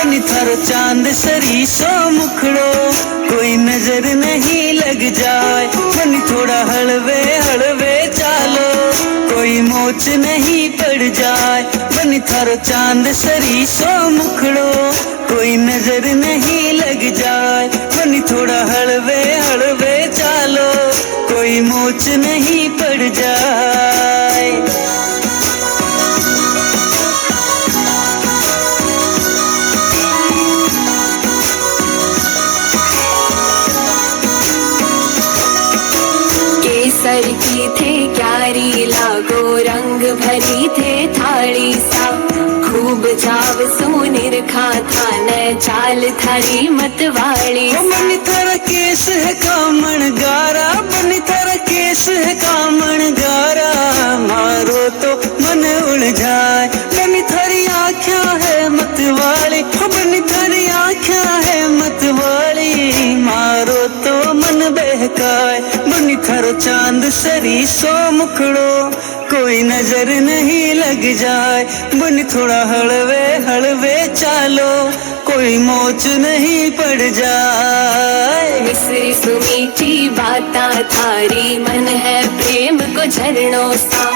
बनी थारो चांद सरी सो मुखड़ो कोई नजर नहीं लग जाए। बनी थोड़ा हलवे हलवे चालो कोई मोच नहीं पड़ जाए। बनी थारो चांद सरी सो मुखड़ो कोई नजर नहीं लग जाए। बनी थोड़ा हलवे हलवे चालो कोई मोच नहीं पड़ जाए। केसर की थे क्यारी लागो रंग भरी थे थाली सा। खूब जाव सोनिर खा था न चाल थारी मतवाली। बनी थारा केस है कामण गारा बनी थारा केस है कामण गारा मारो तो मन उड़ जाए। बनी थारी आँखियाँ है मतवाली बनी थारी आँखियाँ है मतवाली मारो तो मन बहकाए। बनी थारो चांद सरी सो मुखड़ो कोई नजर नहीं लग जाए। बनी थोड़ा हलवे हलवे चालो कोई मोच नहीं पड़ जाए। मिश्री सुमीठी बाता थारी मन है प्रेम को झरणों सा।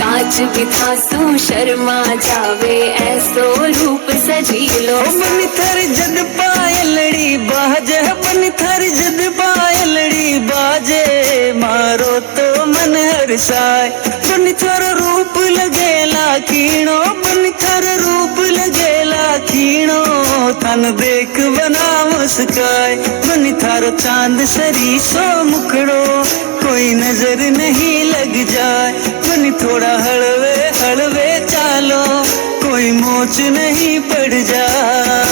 कांच बिथा सू शर्मा जावे ऐसो रूप सजी लो। बनी थारी जद पायलड़ी बाजे बनी थारी जद पायलड़ी बाजे मारो तो मन हर्षाए। बनी थारो रूप लगेला कीणो बनी थारो रूप लगेला कीणो तन देख बना मुस्काए। बनी थारो चांद सरी सो मुखड़ो कोई नजर नहीं लग जाए। बनी थोड़ा हलवे हलवे चालो कोई मोच नहीं पड़ जाए।